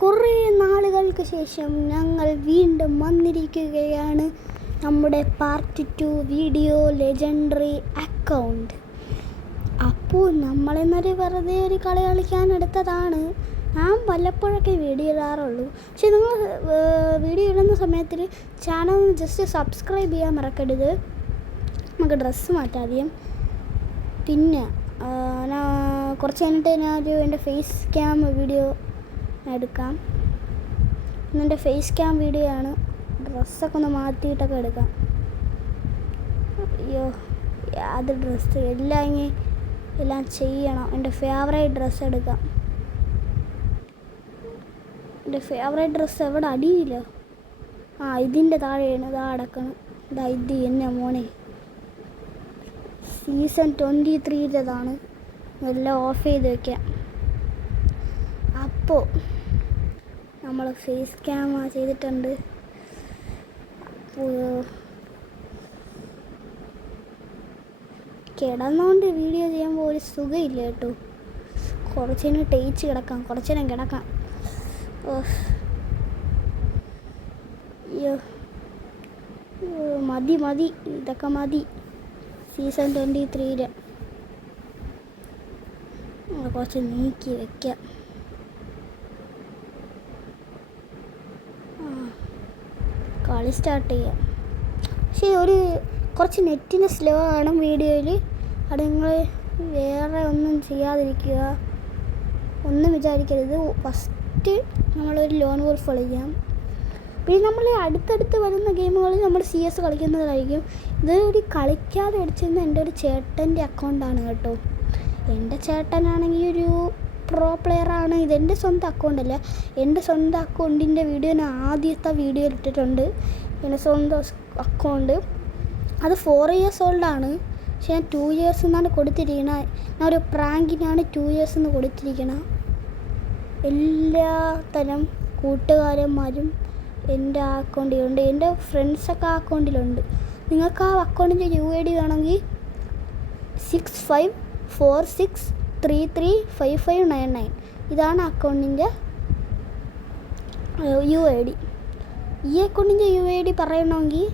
കുറേ നാളുകൾക്ക് ശേഷം ഞങ്ങൾ വീണ്ടും വന്നിരിക്കുകയാണ് നമ്മുടെ പാർട്ട് 2 വീഡിയോ ലെജൻഡറി അക്കൗണ്ട്. അപ്പോൾ നമ്മളെന്നൊരു വെറുതെ ഒരു കളി കളിക്കാൻ എടുത്തതാണ്. ഞാൻ വല്ലപ്പോഴൊക്കെ വീഡിയോ ഇടാറുള്ളൂ. പക്ഷെ നിങ്ങൾ വീഡിയോ ഇടുന്ന സമയത്തിൽ ചാനൽ ജസ്റ്റ് സബ്സ്ക്രൈബ് ചെയ്യാൻ മറക്കരുത്. നമുക്ക് ഡ്രസ്സ് മാറ്റാം ആദ്യം. പിന്നെ കുറച്ച് കഴിഞ്ഞിട്ട് ഞാനൊരു എൻ്റെ ഫേസ് ക്യാം വീഡിയോ എടുക്കാം. ഇന്നെൻ്റെ ഫേസ് ക്യാം വീഡിയോ ആണ്. ഡ്രസ്സൊക്കെ ഒന്ന് മാറ്റിയിട്ടൊക്കെ എടുക്കാം. അയ്യോ അത് ഡ്രസ്സ് എല്ലാം ചെയ്യണം. എൻ്റെ ഫേവറേറ്റ് ഡ്രസ്സ് എടുക്കാം. എൻ്റെ ഫേവറേറ്റ് ഡ്രസ്സ് എവിടെ അടിയില്ല. ഇതിൻ്റെ താഴെയാണ്. ഇതാ അടക്കണം. ഇത് എന്നെ മോനെ സീസൺ 23-താണ്. എല്ലാം ഓഫ് ചെയ്ത് വയ്ക്കാം. അപ്പോൾ നമ്മൾ ഫേസ് ക്യാം ചെയ്തിട്ടുണ്ട്. അപ്പോൾ കിടന്നുകൊണ്ട് വീഡിയോ ചെയ്യുമ്പോൾ ഒരു സുഖമില്ല കേട്ടോ. കുറച്ചേരം ടേച്ച് കിടക്കാം. അയ്യോ മതി ഇതൊക്കെ മതി. സീസൺ 23 കുറച്ച് നീക്കി വയ്ക്കാം. കളി സ്റ്റാർട്ട് ചെയ്യാം. പക്ഷേ കുറച്ച് നെറ്റിന് സ്ലോ ആണ് വീഡിയോയിൽ. അത് നിങ്ങൾ വേറെ ഒന്നും ചെയ്യാതിരിക്കുക, ഒന്നും വിചാരിക്കരുത്. ഫസ്റ്റ് നമ്മളൊരു ലോൺ വോൾഫ് കളിക്കാം. പിന്നെ നമ്മൾ അടുത്തടുത്ത് വരുന്ന ഗെയിമുകളിൽ നമ്മൾ CS കളിക്കുന്നതായിരിക്കും. ഇത് കളിക്കാതെ അടിച്ചിരുന്ന എൻ്റെ ഒരു ചേട്ടൻ്റെ അക്കൗണ്ടാണ് കേട്ടോ. എൻ്റെ ചേട്ടനാണെങ്കിൽ ഒരു പ്രോ പ്ലെയറാണ്. ഇതെൻ്റെ സ്വന്തം അക്കൗണ്ടല്ല. എൻ്റെ സ്വന്തം അക്കൗണ്ടിൻ്റെ വീഡിയോ ഞാൻ ആദ്യത്തെ വീഡിയോയിൽ ഇട്ടിട്ടുണ്ട്. എൻ്റെ സ്വന്തം അക്കൗണ്ട് അത് 4 years ഓൾഡാണ്. പക്ഷേ ഞാൻ 2 years എന്നാണ് കൊടുത്തിരിക്കുന്നത്. ഞാൻ ഒരു പ്രാങ്കിനാണ് 2 years എന്ന് കൊടുത്തിരിക്കണം. എല്ലാ തരം കൂട്ടുകാരന്മാരും എൻ്റെ ആ അക്കൗണ്ടിലുണ്ട്. എൻ്റെ ഫ്രണ്ട്സൊക്കെ ആ അക്കൗണ്ടിലുണ്ട്. നിങ്ങൾക്ക് ആ അക്കൗണ്ടിൻ്റെ UID വേണമെങ്കിൽ 6546335599 ഇതാണ് അക്കൗണ്ടിൻ്റെ UID. ഈ അക്കൗണ്ടിൻ്റെ UID പറയണമെങ്കിൽ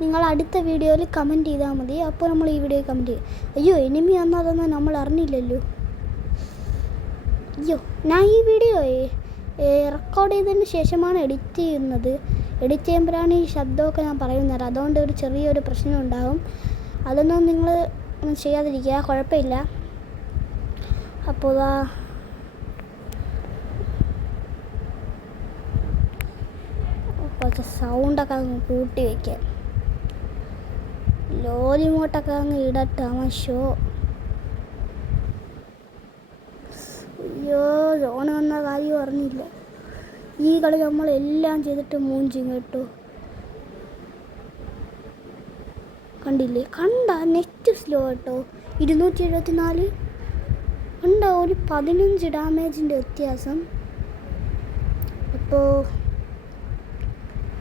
നിങ്ങൾ അടുത്ത വീഡിയോയിൽ കമൻറ്റ് ചെയ്താൽ മതി. അപ്പോൾ നമ്മൾ ഈ വീഡിയോ കമൻറ്റ് ചെയ്യും. അയ്യോ എനിമി വന്നതൊന്നും നമ്മൾ അറിഞ്ഞില്ലല്ലോ. ഞാൻ ഈ വീഡിയോ റെക്കോർഡ് ചെയ്തതിന് ശേഷമാണ് എഡിറ്റ് ചെയ്യുന്നത്. എഡിറ്റ് ചെയ്യുമ്പോഴാണ് ഈ ശബ്ദമൊക്കെ ഞാൻ പറയുന്നത്. അതുകൊണ്ട് ഒരു ചെറിയൊരു പ്രശ്നം ഉണ്ടാകും. അതൊന്നും നിങ്ങൾ ചെയ്യാതിരിക്കുക, കുഴപ്പമില്ല. അപ്പോൾ കുറച്ച് സൗണ്ടൊക്കെ അങ്ങ് കൂട്ടി വയ്ക്കാം. ലോലിമോട്ടൊക്കെ അങ്ങ് ഇടട്ടാ ഷോ. അയ്യോ ജോണ് വന്ന കാര്യം അറിഞ്ഞില്ല. ഈ കളി നമ്മളെല്ലാം ചെയ്തിട്ട് മൂഞ്ചും കേട്ടോ. കണ്ടില്ലേ? നെറ്റ് സ്ലോ കേട്ടോ. 274 ഒരു 15 ഡാമേജിൻ്റെ വ്യത്യാസം. അപ്പോൾ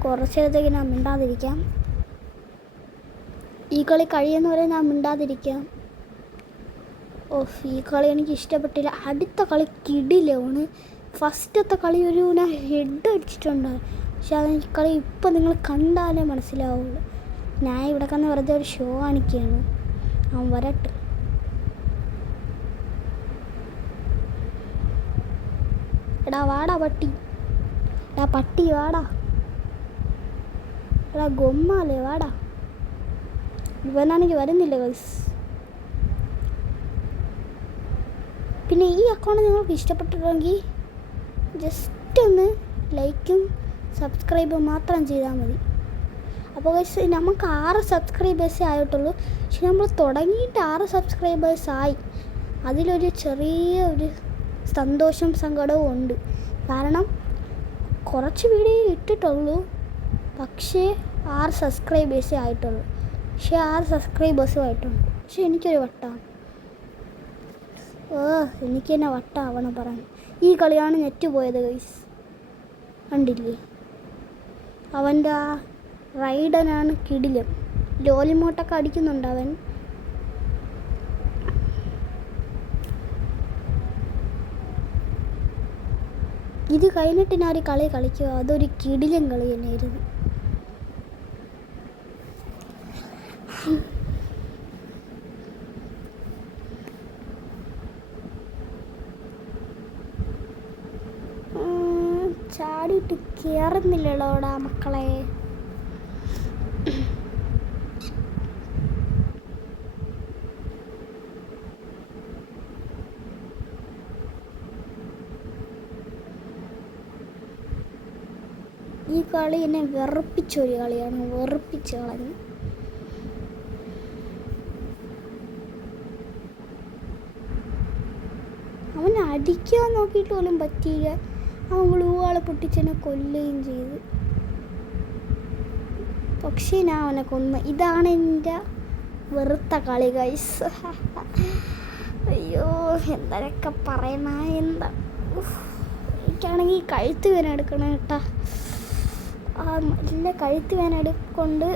കുറച്ചേരത്തേക്ക് ഞാൻ മിണ്ടാതിരിക്കാം. ഈ കളി കഴിയുന്നവരെ ഞാൻ മിണ്ടാതിരിക്കാം. ഈ കളി എനിക്ക് ഇഷ്ടപ്പെട്ടില്ല. അടുത്ത കളി കിടിലാണ്. ഫസ്റ്റത്തെ കളി ഞാൻ ഹെഡ് അടിച്ചിട്ടുണ്ട്. പക്ഷെ അത് ഈ കളി ഇപ്പം നിങ്ങൾ കണ്ടാലേ മനസ്സിലാവുള്ളൂ. ഞാൻ ഇവിടെ കന്ന് വെറുതെ ഒരു ഷോ കാണിക്കുകയാണ്. അവൻ വരട്ടെ. എടാ വാടാ പട്ടി. വാടാ. എടാ ഗൊമ്മാലേ വാടാ. ഇവനാണെങ്കിൽ വരുന്നില്ല ഗൈസ്. പിന്നെ ഈ അക്കൗണ്ട് നിങ്ങൾക്ക് ഇഷ്ടപ്പെട്ടിട്ടുണ്ടെങ്കിൽ ജസ്റ്റ് ഒന്ന് ലൈക്കും സബ്സ്ക്രൈബും മാത്രം ചെയ്താൽ മതി. അപ്പോൾ ഗൈസ് നമുക്ക് 6 സബ്സ്ക്രൈബേഴ്സേ ആയിട്ടുള്ളൂ. പക്ഷെ നമ്മൾ തുടങ്ങിയിട്ട് 6 സബ്സ്ക്രൈബേഴ്സായി. അതിലൊരു ചെറിയ സന്തോഷം സങ്കടവും ഉണ്ട്. കാരണം കുറച്ച് വീഡിയോ ഇട്ടിട്ടുള്ളൂ, പക്ഷേ 6 സബ്സ്ക്രൈബേഴ്സേ ആയിട്ടുള്ളൂ. പക്ഷേ 6 സബ്സ്ക്രൈബേഴ്സും ആയിട്ടുണ്ട്. പക്ഷെ എനിക്കൊരു വട്ടമാണ്. എനിക്ക് തന്നെ വട്ടാവണം പറയാൻ. ഈ കളിയാണ് നെറ്റ് പോയത് ഗൈസ്. കണ്ടില്ലേ? അവൻ്റെ ആ റൈഡനാണ് കിടിലം. ലോലിമോട്ടൊക്കെ അടിക്കുന്നുണ്ട് അവൻ. ഇത് കഴിഞ്ഞിട്ട് ഞാൻ ഒരു കളി കളിക്കുക, അതൊരു കിടിലൻ കളി തന്നെയായിരുന്നു. ചാടിയിട്ട് കയറുന്നില്ലല്ലോടാ മക്കളെ. ഈ കളി എന്നെ വെറുപ്പിച്ചൊരു കളിയാണ്, വെറുപ്പിച്ച കളി. അവനെ അടിക്കാൻ നോക്കിയിട്ട് പോലും പറ്റിയില്ല. അവൻ ഗ്ലൂവാളെ പൊട്ടിച്ചെന്നെ കൊല്ലുകയും ചെയ്തു. പക്ഷേ ഞാൻ അവനെ കൊന്നു. ഇതാണ് എൻ്റെ വെറുത്ത കളി ഗൈസ്. അയ്യോ എന്തൊക്കെ പറയണ എന്താ. എനിക്കാണെങ്കിൽ കഴുത്ത് വേന എടുക്കണം കേട്ടാ. നല്ല കഴുത്ത് വേന എടുക്കൊണ്ട്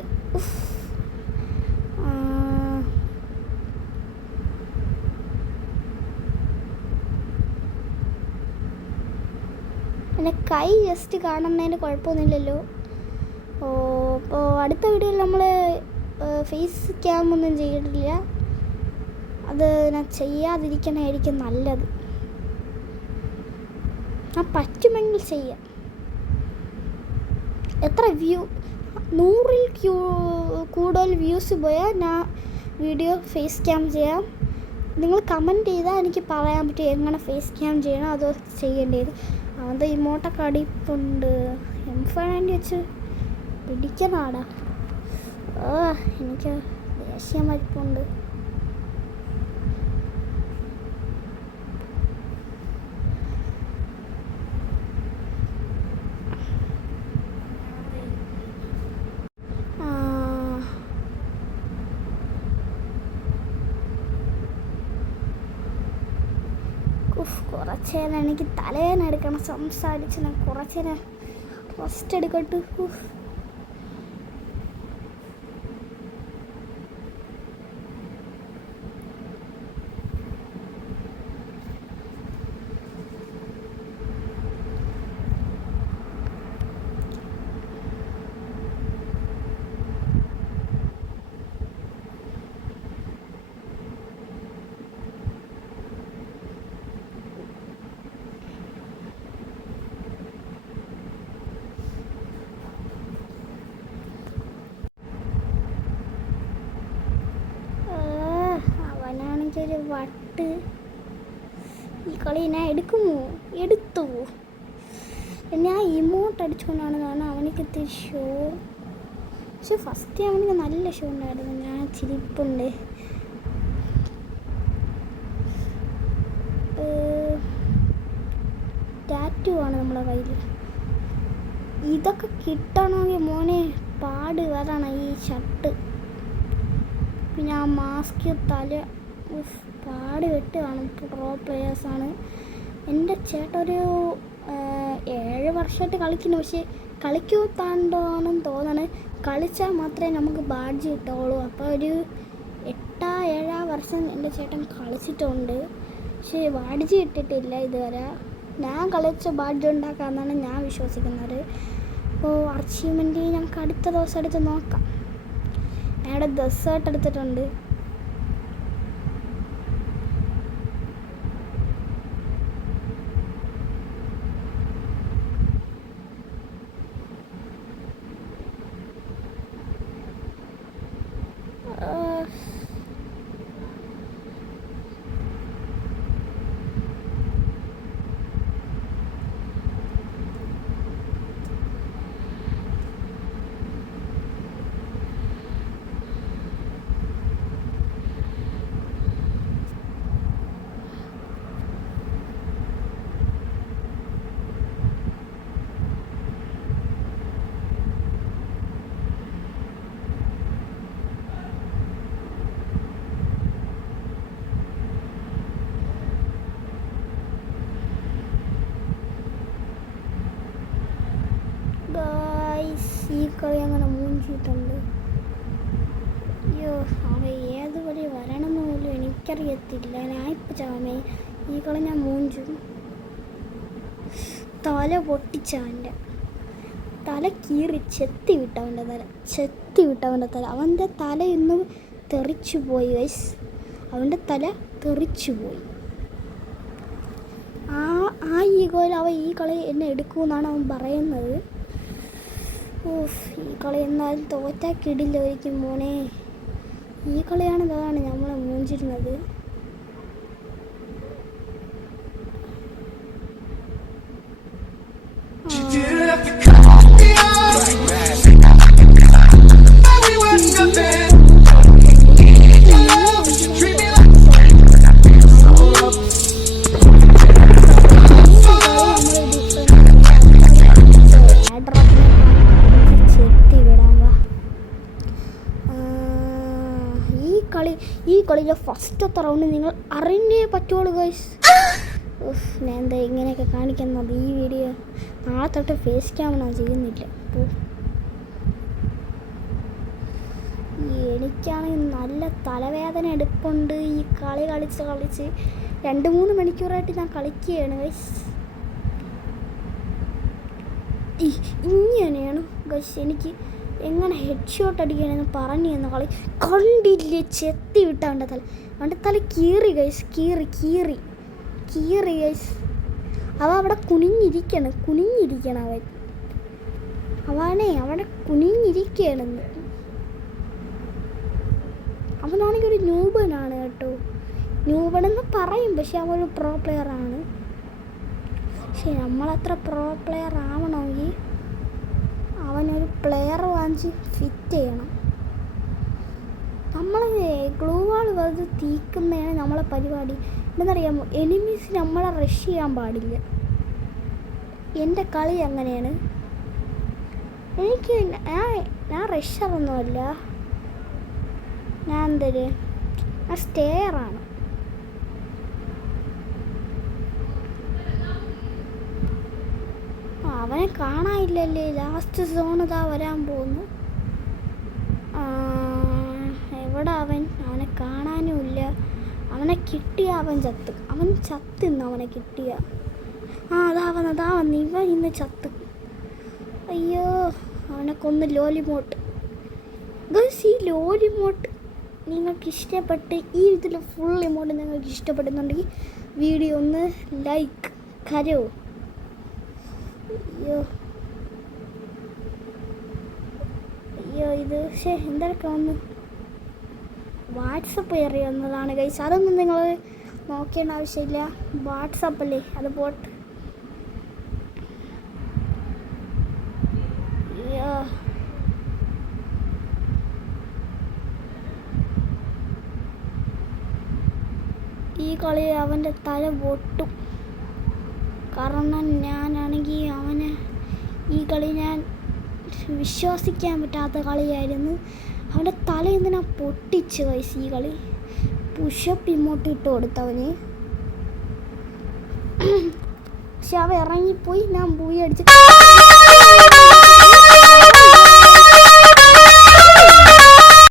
എൻ്റെ കൈ ജസ്റ്റ് കാണുന്നതിന് കുഴപ്പമൊന്നുമില്ലല്ലോ. അപ്പോൾ അടുത്ത വീഡിയോയിൽ നമ്മൾ ഫേസ് ക്യാം ഒന്നും ചെയ്തിട്ടില്ല. അത് ഞാൻ ചെയ്യാതിരിക്കണമായിരിക്കും നല്ലത്. ആ പറ്റുമെങ്കിൽ ചെയ്യാം. എത്ര 100-ൽ കൂടുതൽ വ്യൂസ് പോയാൽ ഞാൻ വീഡിയോ ഫേസ് ക്യാം ചെയ്യാം. നിങ്ങൾ കമൻറ്റ് ചെയ്താൽ എനിക്ക് പറയാൻ പറ്റും എങ്ങനെ ഫേസ് ക്യാം ചെയ്യണം, അതോ ചെയ്യേണ്ടത്. അവൻ്റെ ഇമോട്ടൊക്കെ അടിപ്പുണ്ട്. M5 വെച്ച് പിടിക്കണാടാ. എനിക്ക് ദേഷ്യം മരിപ്പുണ്ട്. കുറച്ചേരം എനിക്ക് തലവേദന എടുക്കണം സംസാരിച്ച്. ഞാൻ കുറച്ചേരം റെസ്റ്റ് എടുക്കട്ടെ. ഒരു വട്ട്. ഈ കളി ഞാൻ എടുത്തു. ഞാൻ ഇമോട്ട് അടിച്ചുകൊണ്ടാണ് കാരണം അവനക്ക് ഇത്തിരി ഷോ. പക്ഷെ ഫസ്റ്റ് അവനക്ക് നല്ല ഷോ ഉണ്ടായിരുന്നു. ഞാൻ ചിരിപ്പുണ്ട്. ടാറ്റു ആണ് നമ്മളെ കയ്യിൽ. ഇതൊക്കെ കിട്ടണമെങ്കിൽ മോനെ പാട് വരണം. ഈ ഷർട്ട് പിന്നെ ആ മാസ്ക് തല പാട് വെട്ട് കാണും. പ്രോ പ്ലെയേഴ്സാണ്. എൻ്റെ ചേട്ടൻ ഒരു 7 വർഷമായിട്ട് കളിക്കുന്നു. പക്ഷേ കളിക്കൂത്താണ്ടോണെന്ന് തോന്നണ്. കളിച്ചാൽ മാത്രമേ നമുക്ക് ബാഡ്ജ് കിട്ടുള്ളൂ. അപ്പോൾ ഒരു 8-7 വർഷം എൻ്റെ ചേട്ടൻ കളിച്ചിട്ടുണ്ട്. പക്ഷേ ബാഡ്ജ് കിട്ടിയിട്ടില്ല ഇതുവരെ. ഞാൻ കളിച്ച ബാഡ്ജ് ഉണ്ടാക്കാമെന്നാണ് ഞാൻ വിശ്വസിക്കുന്നത്. അപ്പോൾ അച്ചീവ്മെൻറ്റ് ഞങ്ങൾക്ക് അടുത്ത ദിവസം എടുത്ത് നോക്കാം. അയാളുടെ ഡെസേർട്ട് എടുത്തിട്ടുണ്ട്. ഈ കളി അങ്ങനെ മൂഞ്ചിട്ടുണ്ട്. അയ്യോ അവ ഏത് കളി വരണമെന്ന് പോലും എനിക്കറിയത്തില്ല. ഞാൻ ഇപ്പോൾ ചാമേ ഈ കളി ഞാൻ മൂഞ്ചും. തല പൊട്ടിച്ച അവൻ്റെ തല കീറി ചെത്തി വിട്ടവൻ്റെ തല അവൻ്റെ തല ഇന്ന് തെറിച്ചു പോയി ഗൈസ്. അവൻ്റെ തല തെറിച്ചു പോയി. ആ ഈഗോയിൽ അവൻ ഈ കളി എന്നെ എടുക്കുമെന്നാണ് അവൻ പറയുന്നത്. ഈ കളി എന്നാലും തോറ്റാ കിടില്ല ഒരിക്കും മോനെ. ഈ കളിയാണ് ഇതാണ് നമ്മളെ മൂഞ്ചിരുന്നത്. ഈ കളിയിലെ ഫസ്റ്റത്തെ റൗണ്ട് നിങ്ങൾ അറിഞ്ഞേ പറ്റുള്ളൂ ഗൈസ്. ഞാൻ എന്താ ഇങ്ങനെയൊക്കെ കാണിക്കുന്നത്? ഈ വീഡിയോ നാളെ തൊട്ട് ഫേസ് ക്യാമറ ചെയ്യുന്നില്ല. എനിക്കാണെങ്കിൽ നല്ല തലവേദന എടുപ്പുണ്ട്. ഈ കളി കളിച്ച് 2-3 മണിക്കൂറായിട്ട് ഞാൻ കളിക്കുകയാണ് ഗൈസ്. ഇങ്ങനെയാണ് ഗൈസ് എനിക്ക് എങ്ങനെ ഹെഡ് ഷോട്ട് അടിക്കണമെന്ന് പറഞ്ഞു തന്ന കളി കണ്ടില്ലേ? ചെത്തി വിട്ട അവൻ്റെ തല കീറി ഗൈസ്, കീറി ഗൈസ്. അവൻ അവിടെ കുനിഞ്ഞിരിക്കണം അവിടെ കുനിഞ്ഞിരിക്കണെന്ന്. അവനാണെങ്കിൽ ഒരു ന്യൂബനാണ് കേട്ടോ. ന്യൂബനെന്ന് പറയും, പക്ഷെ അവനൊരു പ്രോ പ്ലെയറാണ്. പക്ഷെ നമ്മളത്ര പ്രോ പ്ലെയർ ആവണമെങ്കിൽ അവനൊരു പ്ലെയർ വാങ്ങിച്ച് ഫിറ്റ് ചെയ്യണം. നമ്മൾ ഗ്ലൂ വാൾ വെറുതെ തീക്കുന്നതാണ് നമ്മളെ പരിപാടി. എന്നറിയാമോ? എനിമീസ് നമ്മളെ റഷ് ചെയ്യാൻ പാടില്ല. എൻ്റെ കളി അങ്ങനെയാണ്. ഞാൻ റഷറൊന്നുമല്ല, ഞാൻ സ്റ്റെയറാണ്. അവനെ കാണാനില്ലല്ലേ? ലാസ്റ്റ് സോൺ ഇതാ വരാൻ പോകുന്നു. എവിടെ അവനെ കാണാനുമില്ല. അവനെ കിട്ടിയ അവൻ ചത്തിന്ന് അവനെ കിട്ടിയ. അതാ വന്ന് ഇവൻ ഇന്ന് ചത്ത്. അയ്യോ, അവനെ കൊന്ന് ലോലിമോട്ട്. ഗൈസ്, ഈ ലോലിമോട്ട് നിങ്ങൾക്ക് ഇഷ്ടപ്പെട്ട് ഈ ഇതിൽ ഫുൾ ഇമോട്ട് നിങ്ങൾക്ക് ഇഷ്ടപ്പെടുന്നുണ്ടെങ്കിൽ വീഡിയോ ഒന്ന് ലൈക്ക് കരോ. അയ്യോ ഇത് പക്ഷേ എന്തൊക്കെ വന്ന് വാട്സപ്പ് എറിയുന്നതാണ് ഗൈസ്. അതൊന്നും നിങ്ങൾ നോക്കേണ്ട ആവശ്യമില്ല. വാട്സപ്പല്ലേ, അത് പോട്ട്. അയ്യോ, ഈ കളി അവൻ്റെ തല പൊട്ടും. കാരണം ഞാനാണെങ്കിൽ ഈ കളി ഞാൻ വിശ്വസിക്കാൻ പറ്റാത്ത കളിയായിരുന്നു. അവൻ്റെ തല എന്തിനാ പൊട്ടിച്ച് വയസ്സ്. ഈ കളി പുഷപ്പ് ഇമോട്ട് ഇട്ട് കൊടുത്തവന്. പക്ഷെ അവൻ ഇറങ്ങിപ്പോയി. ഞാൻ പോയി അടിച്ച്